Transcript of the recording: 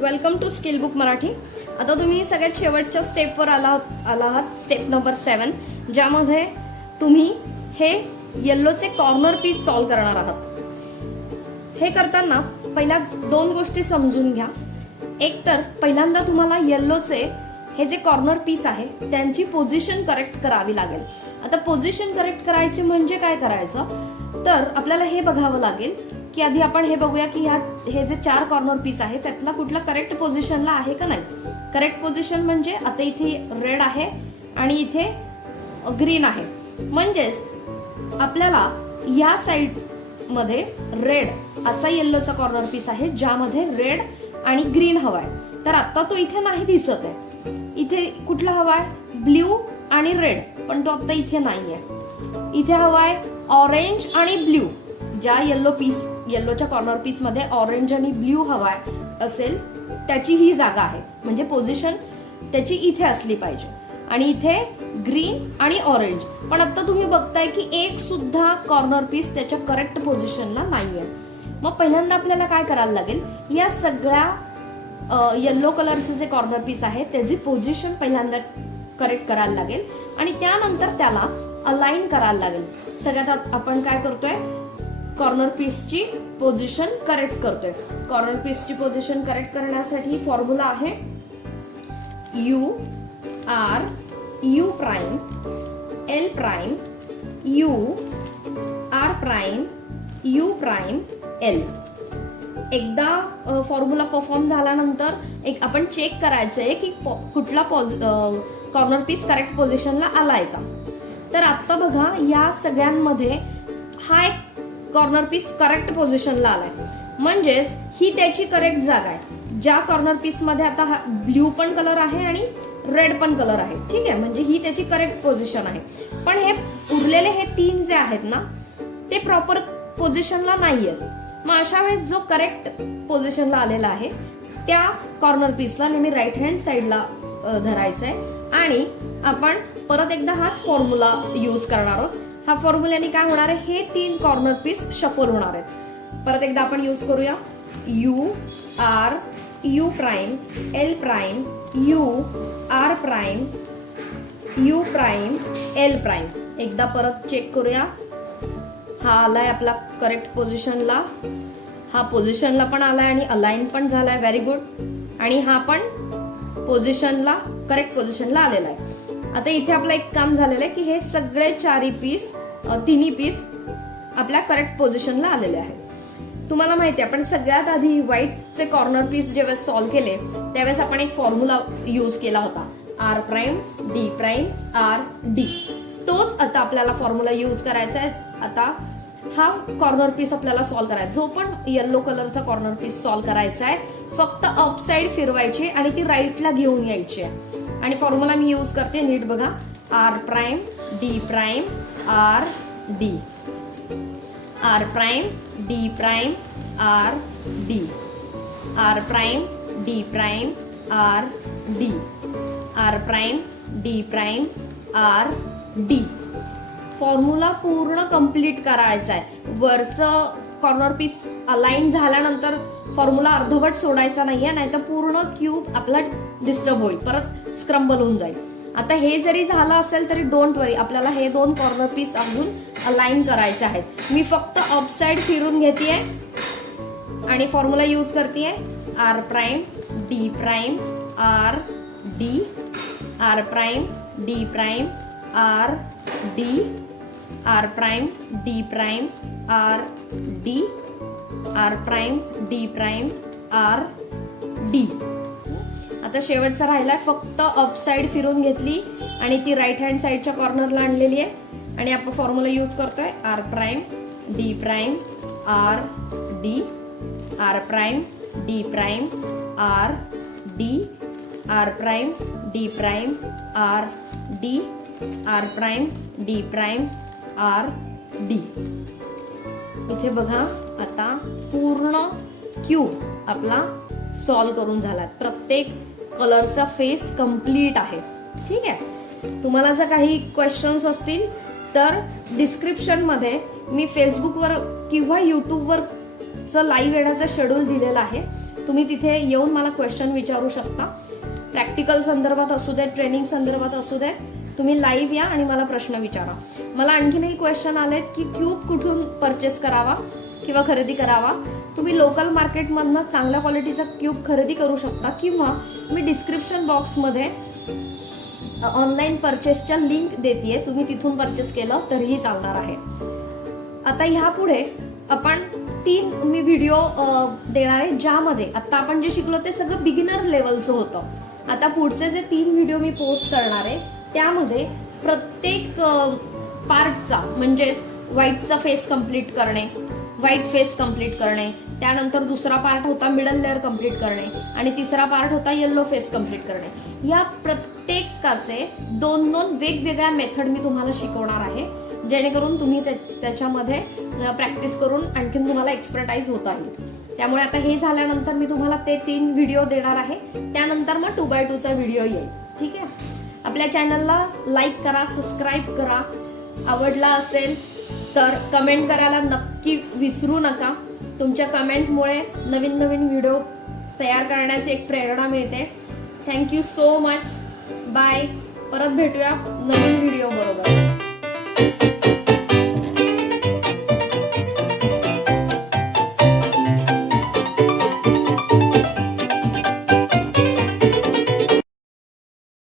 Welcome to skill book Marathi आता तुम्ही सगळ्यात शेवटच्या स्टेपवर आला आला आहात स्टेप नंबर सेवन ज्यामध्ये तुम्ही हे येल्लोचे कॉर्नर पीस सॉल्व करणार आहात. हे करताना पहिल्या दोन गोष्टी समजून घ्या. एक तर पहिल्यांदा तुम्हाला येल्लोचे हे जे कॉर्नर पीस आहे त्यांची पोझिशन करेक्ट करावी लागेल. आता पोझिशन करेक्ट करायची म्हणजे काय करायचं? तर आपल्याला हे बघावं लागेल. की आधी आपण हे बघूया की ह्या हे जे चार कॉर्नर पीस आहे त्यातला कुठला करेक्ट पोझिशनला आहे का नाही? करेक्ट पोझिशन म्हणजे आता इथे रेड आहे आणि इथे ग्रीन आहे. म्हणजेच आपल्याला या साइडमध्ये रेड असा येल्लोचा कॉर्नर पीस आहे ज्यामध्ये रेड आणि ग्रीन हवाय. तर आता तो इथे नाही दिसत आहे. इथे कुठला हवाय? ब्ल्यू आणि रेड पण तो आता इथे नाही आहे इथे हवाय ऑरेंज आणि ब्ल्यू ज्या येल्लो पीस येल्लोच्या कॉर्नर पीसमध्ये ऑरेंज आणि ब्ल्यू हवाय असेल त्याची ही जागा आहे. म्हणजे पोझिशन त्याची इथे असली पाहिजे. आणि इथे ग्रीन आणि ऑरेंज पण आता तुम्ही बघताय की एक सुद्धा कॉर्नर पीस त्याच्या करेक्ट पोझिशनला नाहीये. मग पहिल्यांदा आपल्याला काय करायला लागेल? या सगळ्या येल्लो कलरचे जे कॉर्नर पीस आहे त्याची पोझिशन पहिल्यांदा करेक्ट करायला लागेल. आणि त्यानंतर त्याला अलाईन करायला लागेल. सगळ्यात आपण काय करतोय? कॉर्नर पीसची पोझिशन करेक्ट करतोय. कॉर्नर पीसची पोझिशन करेक्ट करण्यासाठी फॉर्म्युला आहे U R U prime L prime U R prime U prime L एकदा फॉर्म्युला परफॉर्म झाल्यानंतर एक आपण चेक करायचं आहे की कुठला कुठला कॉर्नर पीस करेक्ट पोझिशनला आलाय का. तर आत्ता बघा या सगळ्यांमध्ये हा एक कॉर्नर पीस करेक्ट पोझिशनला आलाय. म्हणजेच ही त्याची करेक्ट जागा आहे. ज्या कॉर्नर पीसमध्ये आता हा ब्ल्यू पण कलर आहे आणि रेड पण कलर आहे. ठीक आहे? म्हणजे ही त्याची करेक्ट पोझिशन आहे. पण हे उरलेले हे तीन जे आहेत ना ते प्रॉपर पोझिशनला नाही आहेत मग अशा वेळेस जो करेक्ट पोझिशनला आलेला आहे त्या कॉर्नर पीसला नेहमी राईट हँड साईडला धरायचं आहे आणि आपण परत एकदा हाच फॉर्म्युला यूज करणार आहोत. हा फॉर्म्युल्याने काय होणार आहे? हे तीन कॉर्नर पीस शफल होणार आहेत. परत एकदा आपण यूज करूया. U R U prime L prime U R prime U prime L prime एकदा परत चेक करूया. हा आलाय आपला करेक्ट पोझिशनला हा पोझिशनला पण आलाय आणि अलाइन पण झालाय. व्हेरी गुड आणि हा पण पोझिशनला करेक्ट पोझिशनला आलेला आहे. आता इथे आपलं एक काम झालेलं आहे की हे सगळे चारी पीस तिन्ही पीस आपल्या करेक्ट पोझिशनला आलेले आहेत. तुम्हाला माहिती आहे आपण सगळ्यात आधी व्हाईटचे कॉर्नर पीस जेव्हा सॉल्व्ह केले त्यावेळेस आपण एक फॉर्म्युला यूज केला होता. R prime D prime R D तोच आता आपल्याला फॉर्म्युला यूज करायचा आहे. आता हा कॉर्नर पीस आपल्याला सॉल्व्ह करायचा जो पण येल्लो कलरचा कॉर्नर पीस सॉल्व्ह करायचा आहे फक्त अपसाईड फिरवायची आणि ती राईटला घेऊन यायची. आहे आणि फॉर्म्युला मी यूज करते नीट बघा. R prime D prime R D R prime D prime R D R prime D prime R D R prime D prime R D formula पूर्ण कंप्लीट करायचा आहे. वरचं कॉर्नर पीस अलाईन झाल्यानंतर formula अर्धवट सोडायचा नाहीये नाहीतर पूर्ण क्यूब आपला डिस्टर्ब होईल परत स्क्रम्बल होऊन जाईल. आता हे जरी झालं असेल तरी डोंट वरी आपल्याला हे दोन कॉर्नर पीस अजून अलाईन करायचे आहेत. मी फक्त अपसाईड फिरून घेते आणि फॉर्म्युला यूज करते R prime D prime R D R prime D prime R D R prime D prime R D R prime D prime R D आता शेवटचा राहिलाय फक्त अपसाईड फिरून घेतली आणि ती राईट हँड साईडच्या कॉर्नरला आणलेली आहे. आणि आपण फॉर्म्युला यूज करतोय R prime D prime R D R prime D prime R D R prime D prime R D R prime D prime R D. इथे बघा आता पूर्ण क्यूब आपला सॉल्व करून झाला प्रत्येक कलरचा फेस कंप्लीट आहे. ठीक आहे? तुम्हाला जर काही क्वेश्चन्स असतील तर डिस्क्रिप्शनमध्ये मी फेसबुकवर किंवा यूट्यूबवरचं लाईव्ह येण्याचं शेड्यूल दिलेलं आहे. तुम्ही तिथे येऊन मला क्वेश्चन विचारू शकता. प्रॅक्टिकल संदर्भात असू दे ट्रेनिंग संदर्भात असू देत तुम्ही लाईव्ह या आणि मला प्रश्न विचारा. मला आणखीनही क्वेश्चन आलेत की क्यूब कुठून परचेस करावा किंवा खरेदी करावा? तुम्ही लोकल मार्केटमधनं चांगल्या क्वालिटीचा क्यूब खरेदी करू शकता किंवा मी डिस्क्रिप्शन बॉक्समध्ये ऑनलाईन परचेसच्या लिंक देते तुम्ही तिथून परचेस केलं तरीही चालणार आहे. आता ह्यापुढे आपण तीन मी व्हिडिओ देणार आहे ज्यामध्ये आत्ता आपण जे शिकलो ते सगळं बिगिनर लेवलचं होतं. आता पुढचे जे तीन व्हिडिओ मी पोस्ट करणार आहे त्यामध्ये प्रत्येक पार्टचा म्हणजे व्हाईटचा फेस कंप्लीट करणे व्हाईट फेस कंप्लीट करणे त्यानंतर दुसरा पार्ट होता मिडल लेअर कंप्लीट करणे आणि तिसरा पार्ट होता येल्लो फेस कंप्लीट करणे. या प्रत्येकाचे दोन दोन वेगवेगळ्या मेथड मी तुम्हाला शिकवणार आहे जेणेकरून तुम्ही त्याच्यामध्ये प्रॅक्टिस करून आणखीन तुम्हाला एक्सपर्टाईज होता येईल. त्यामुळे आता हे झाल्यानंतर मी तुम्हाला ते तीन व्हिडिओ देणार आहे त्यानंतर मग टू बाय टूचा व्हिडिओ येईल. ठीक आहे? आपल्या चॅनलला लाईक करा सबस्क्राईब करा. आवडला असेल तर कमेंट करायला नक्की विसरू नका. तुमच्या कमेंटमुळे नवीन नवीन व्हिडिओ तयार करण्याची एक प्रेरणा मिळते. थँक्यू सो मच बाय परत भेटूया नवीन व्हिडिओ बरोबर.